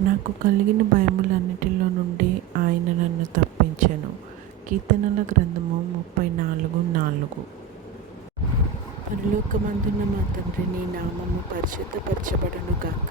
నాకు కలిగిన భయములన్నిటిలో నుండి ఆయన నన్ను తప్పించెను. కీర్తనల గ్రంథము ముప్పై నాలుగు నాలుగు. పరలోకమందున్న మా తండ్రి నీ నామము పరిశుద్ధపరచబడును గాక